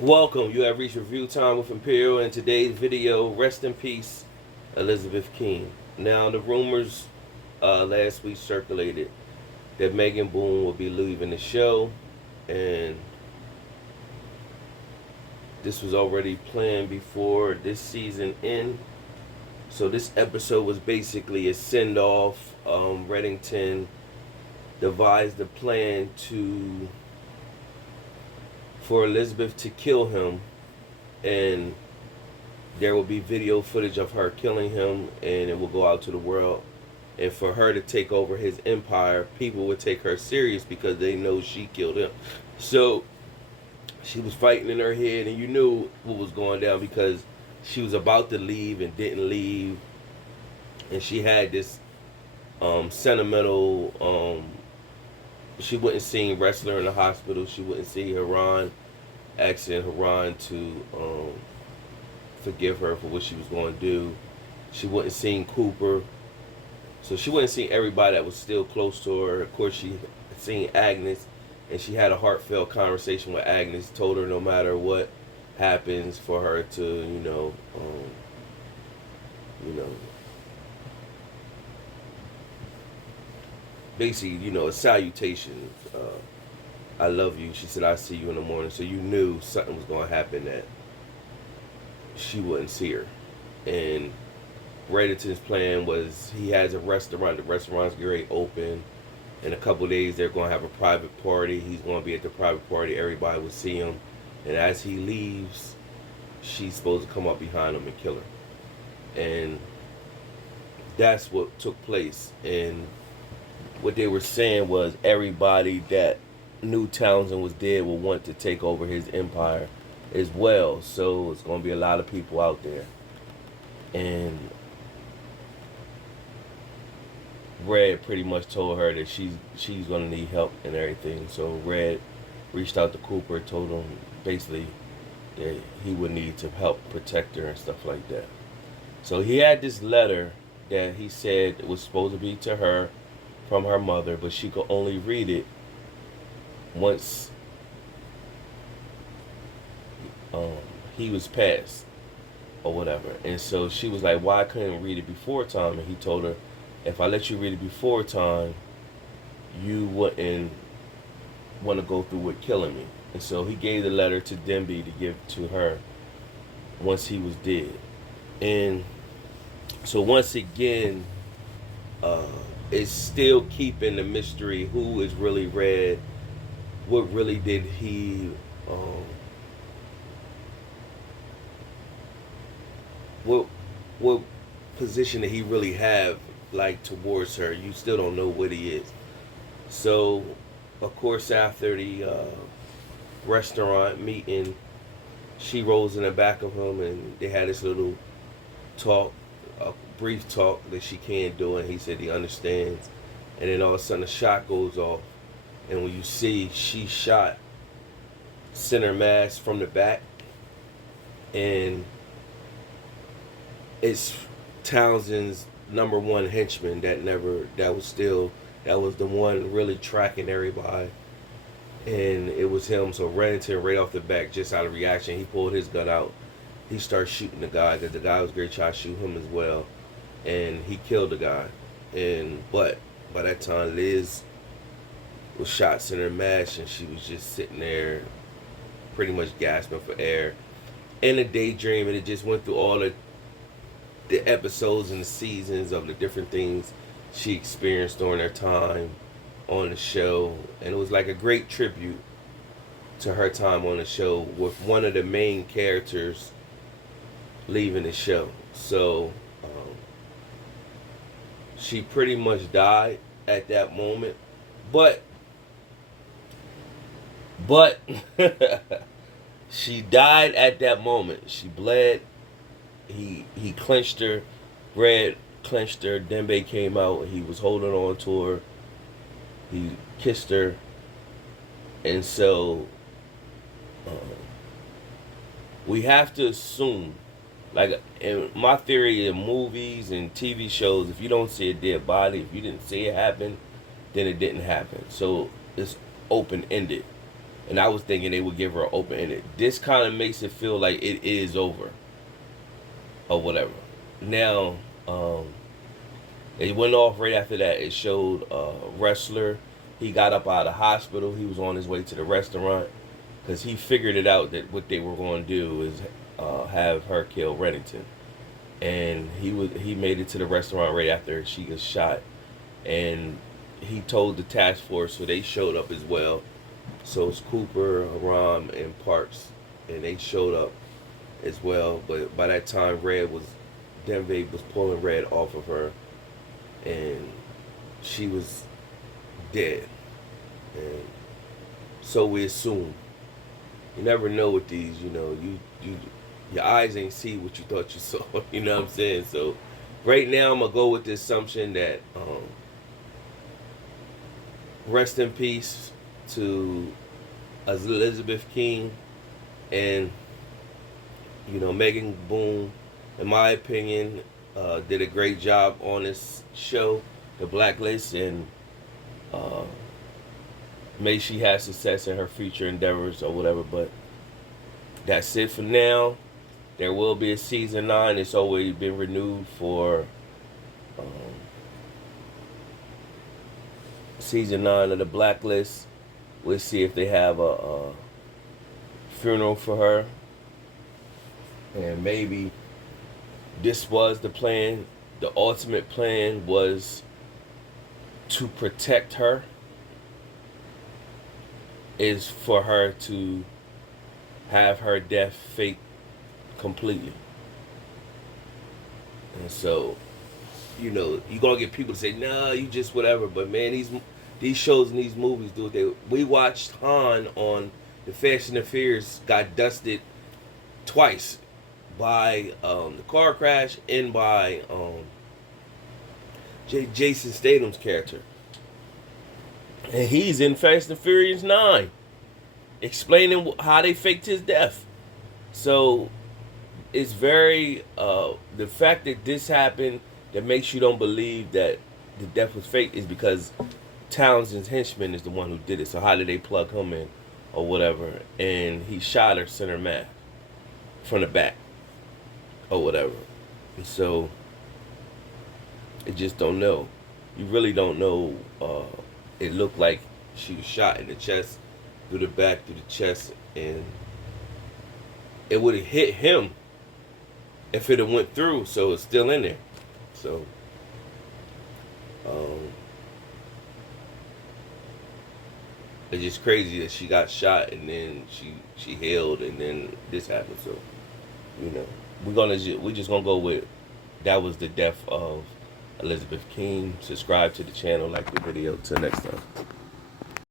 Welcome. You have reached review time with Emperiol. In today's video, rest in peace, Elizabeth King. Now, the rumors last week circulated that Megan Boone will be leaving the show, and this was already planned before this season end. So this episode was basically a send off. Reddington devised a plan to for Elizabeth to kill him, and there will be video footage of her killing him, and it will go out to the world. And for her to take over his empire, people would take her serious because they know she killed him. So she was fighting in her head, and you knew what was going down because she was about to leave and didn't leave, and she had this sentimental. She wouldn't see wrestler in the hospital. She wouldn't see Haran, asking Haran to forgive her for what she was going to do. She wouldn't see Cooper. So she wouldn't see everybody that was still close to her. Of course, she seen Agnes, and she had a heartfelt conversation with Agnes. Told her no matter what happens, for her to, you know, basically, a salutation. I love you. She said, I see you in the morning. So you knew something was going to happen that she wouldn't see her. And Reddington's plan was he has a restaurant. The restaurant's getting open. In a couple of days, they're going to have a private party. He's going to be at the private party. Everybody will see him. And as he leaves, she's supposed to come up behind him and kill her. And that's what took place. And what they were saying was everybody that knew Townsend was dead will want to take over his empire as well. So it's going to be a lot of people out there. And Red pretty much told her that she's going to need help and everything. So Red reached out to Cooper, told him basically that he would need to help protect her and stuff like that. So he had this letter that he said was supposed to be to her from her mother, but she could only read it once he was passed or whatever. And so she was like, why I couldn't read it before time? And he told her, if I let you read it before time, you wouldn't want to go through with killing me. And so he gave the letter to Denby to give to her once he was dead. And so once again, it's still keeping the mystery. Who is really Red? What really did he? What what position did he really have, like, towards her? You still don't know what he is. So, of course, after the restaurant meeting, she rolls in the back of him, and they had this little talk, a brief talk that she can't do, and he said he understands. And then all of a sudden, a shot goes off, and when you see she shot center mass from the back, and it's Townsend's number one henchman that was the one really tracking everybody, and it was him. So Reddington, right off the back, just out of reaction, he pulled his gun out. He started shooting the guy because the guy was great, trying to shoot him as well, and he killed the guy. And but by that time, Liz was shot center mass, and she was just sitting there, pretty much gasping for air, in a daydream. And it just went through all the episodes and the seasons of the different things she experienced during her time on the show. And it was like a great tribute to her time on the show, with one of the main characters leaving the show. So she pretty much died at that moment. But she died at that moment. She bled. He clenched her. Red clenched her. Dembe came out. He was holding on to her. He kissed her. And so we have to assume, like in my theory, in movies and TV shows, if you don't see a dead body, if you didn't see it happen, then it didn't happen. So it's open ended. And I was thinking they would give her an open ended. This kind of makes it feel like it is over or whatever. Now, it went off right after that. It showed a wrestler. He got up out of the hospital. He was on his way to the restaurant because he figured it out that what they were going to do is have her kill Reddington. And he made it to the restaurant right after she got shot. And he told the task force, so they showed up as well. So it's Cooper, Aram, and Parks, and they showed up as well. But by that time, Denve was pulling Red off of her, and she was dead. And so we assume. You never know with these, your eyes ain't see what you thought you saw. You know what I'm saying? So right now, I'm gonna go with the assumption that rest in peace to Elizabeth King and Megan Boone, in my opinion, did a great job on this show, The Blacklist, and may she have success in her future endeavors or whatever. But that's it for now. There will be a season 9. It's always been renewed for season 9 of The Blacklist. We'll see if they have a funeral for her. And maybe this was the plan. The ultimate plan was to protect her. Is for her to have her death fake completely. And so, you're going to get people to say, nah, you just whatever. But, man, these shows and these movies do what we watched Han on The Fast and the Furious got dusted twice by the car crash and by Jason Statham's character. And he's in Fast and Furious 9 explaining how they faked his death. So it's very the fact that this happened that makes you don't believe that the death was fake is because Townsend's henchman is the one who did it. So how did they plug him in or whatever? And he shot her center mass from the back or whatever. And so you just don't know. You really don't know. It looked like she was shot in the chest, through the back, through the chest, and it would have hit him if it had went through, so it's still in there. So, it's just crazy that she got shot and then she healed and then this happened. So, we're just gonna go with that was the death of Elizabeth King. Subscribe to the channel, like the video. Till next time.